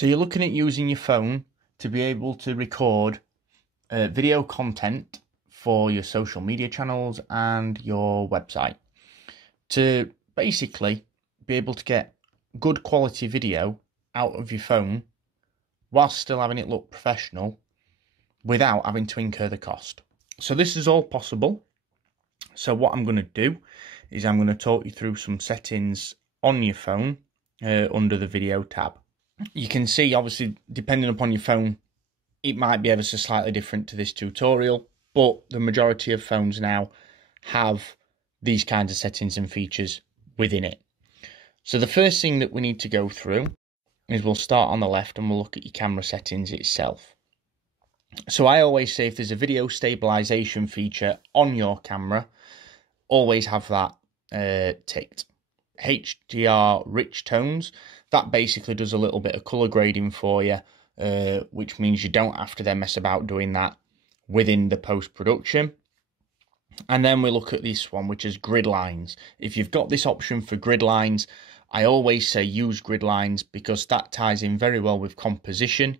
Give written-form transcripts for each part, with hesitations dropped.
So you're looking at using your phone to be able to record video content for your social media channels and your website, to basically be able to get good quality video out of your phone whilst still having it look professional without having to incur the cost. So this is all possible. So what I'm going to do is I'm going to talk you through some settings on your phone under the video tab. You can see, obviously, depending upon your phone, it might be ever so slightly different to this tutorial, but the majority of phones now have these kinds of settings and features within it. So the first thing that we need to go through is we'll start on the left and we'll look at your camera settings itself. So I always say if there's a video stabilization feature on your camera, always have that ticked. HDR rich tones, that basically does a little bit of color grading for you, which means you don't have to then mess about doing that within the post-production. And then we look at this one, which is grid lines. If you've got this option for grid lines, I always say use grid lines because that ties in very well with composition.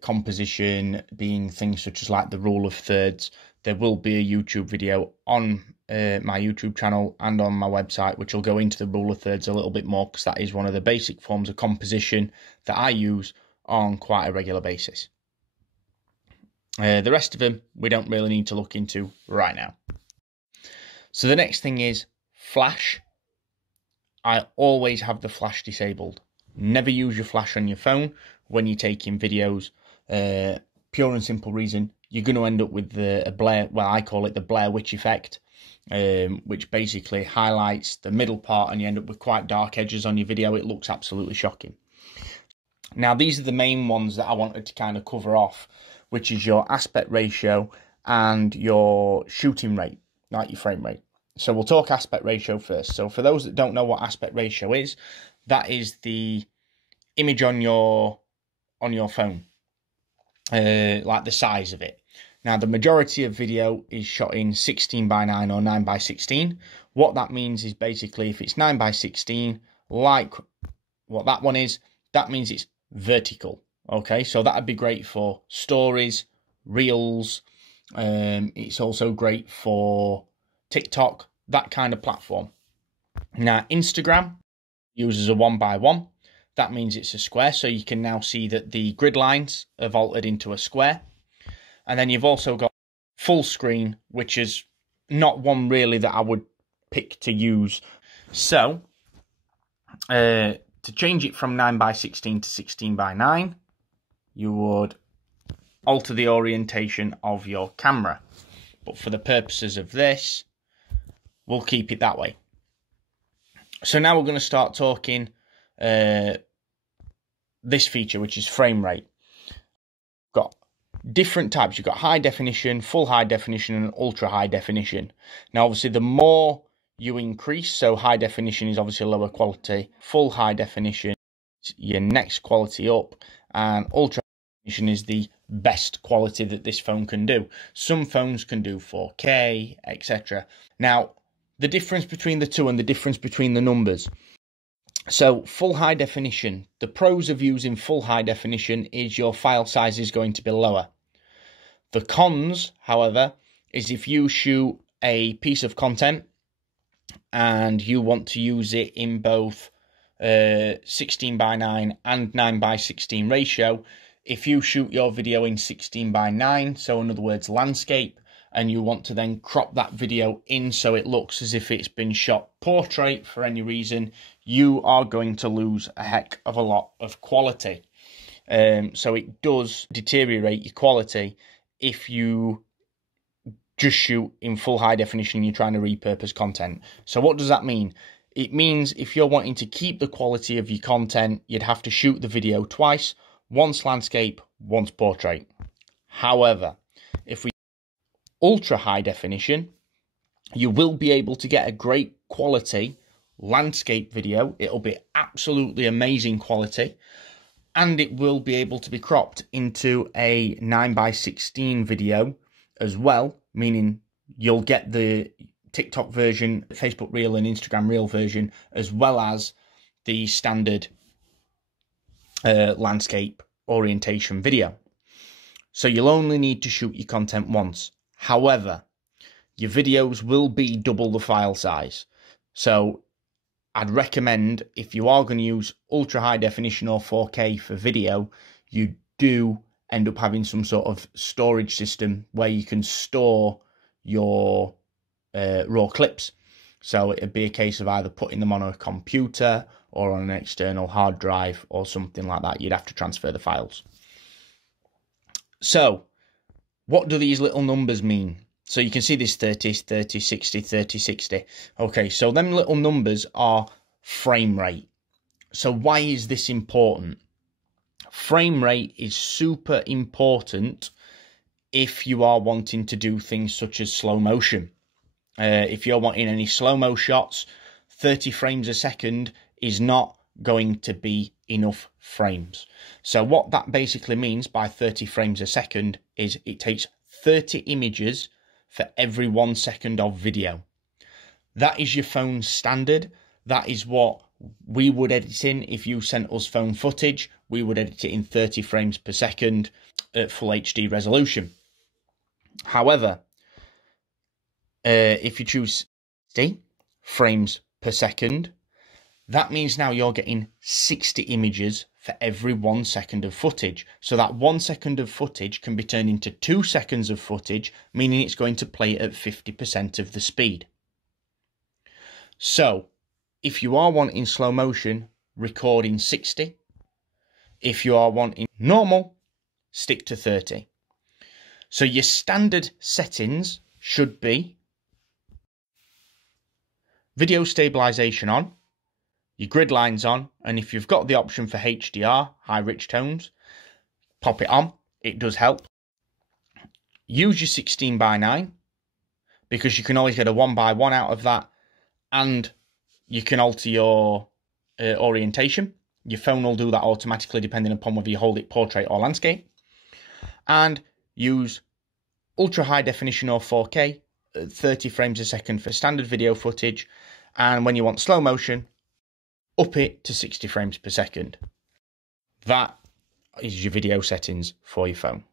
Composition being things such as like the rule of thirds. There will be a YouTube video on my YouTube channel and on my website which will go into the rule of thirds a little bit more, because that is one of the basic forms of composition that I use on quite a regular basis. The rest of them we don't really need to look into right now. So the next thing is flash. I always have the flash disabled. Never use your flash on your phone when you're taking videos. Pure and simple reason, you're going to end up with a Blair, well, I call it the Blair Witch effect, which basically highlights the middle part and you end up with quite dark edges on your video. It looks absolutely shocking. Now, these are the main ones that I wanted to kind of cover off, which is your aspect ratio and your shooting rate, not your frame rate. So we'll talk aspect ratio first. So for those that don't know what aspect ratio is, that is the image on your phone, like the size of it. Now, the majority of video is shot in 16:9 or 9:16. What that means is basically if it's 9:16, like what that one is, that means it's vertical. Okay, so that'd be great for stories, reels. It's also great for TikTok, that kind of platform. Now, Instagram uses a 1:1. That means it's a square, so you can now see that the grid lines have altered into a square. And then you've also got full screen, which is not one really that I would pick to use. So, to change it from 9:16 to 16:9, you would alter the orientation of your camera. But for the purposes of this, we'll keep it that way. So now we're going to start talking this feature, which is frame rate. Got different types. You've got high definition, full high definition, and ultra high definition. Now, obviously, the more you increase, so high definition is obviously lower quality, full high definition is your next quality up, and ultra high definition is the best quality that this phone can do. Some phones can do 4K, etc. Now, the difference between the two and the difference between the numbers. So, full high definition. The pros of using full high definition is your file size is going to be lower. The cons, however, is if you shoot a piece of content and you want to use it in both 16:9 and 9:16 ratio. If you shoot your video in 16:9, so in other words landscape, and you want to then crop that video in so it looks as if it's been shot portrait for any reason, you are going to lose a heck of a lot of quality. So it does deteriorate your quality if you just shoot in full high definition and you're trying to repurpose content. So what does that mean? It means if you're wanting to keep the quality of your content, you'd have to shoot the video twice, once landscape, once portrait. However, if we ultra high definition, you will be able to get a great quality landscape video. It'll be absolutely amazing quality, and it will be able to be cropped into a 9:16 video as well, meaning you'll get the TikTok version, Facebook Reel and Instagram Reel version, as well as the standard landscape orientation video. So you'll only need to shoot your content once. However, your videos will be double the file size. So I'd recommend, if you are going to use ultra high definition or 4K for video, you do end up having some sort of storage system where you can store your raw clips. So it'd be a case of either putting them on a computer or on an external hard drive or something like that. You'd have to transfer the files. So what do these little numbers mean? So you can see this 30, 30, 60, 30, 60. Okay, so them little numbers are frame rate. So why is this important? Frame rate is super important if you are wanting to do things such as slow motion. If you're wanting any slow-mo shots, 30 frames a second is not going to be enough frames. So what that basically means by 30 frames a second is it takes 30 images for every 1 second of video. That is your phone standard. That is what we would edit in. If you sent us phone footage, we would edit it in 30 frames per second at full HD resolution. However, if you choose 60 frames per second, that means now you're getting 60 images for every 1 second of footage. So that 1 second of footage can be turned into 2 seconds of footage, meaning it's going to play at 50% of the speed. So if you are wanting slow motion, record in 60. If you are wanting normal, stick to 30. So your standard settings should be video stabilization on, your grid lines on, and if you've got the option for HDR, high rich tones, pop it on. It does help. Use your 16:9 because you can always get a 1:1 out of that, and you can alter your orientation. Your phone will do that automatically depending upon whether you hold it portrait or landscape. And use ultra high definition or 4K, 30 frames a second for standard video footage. And when you want slow motion, up it to 60 frames per second. That is your video settings for your phone.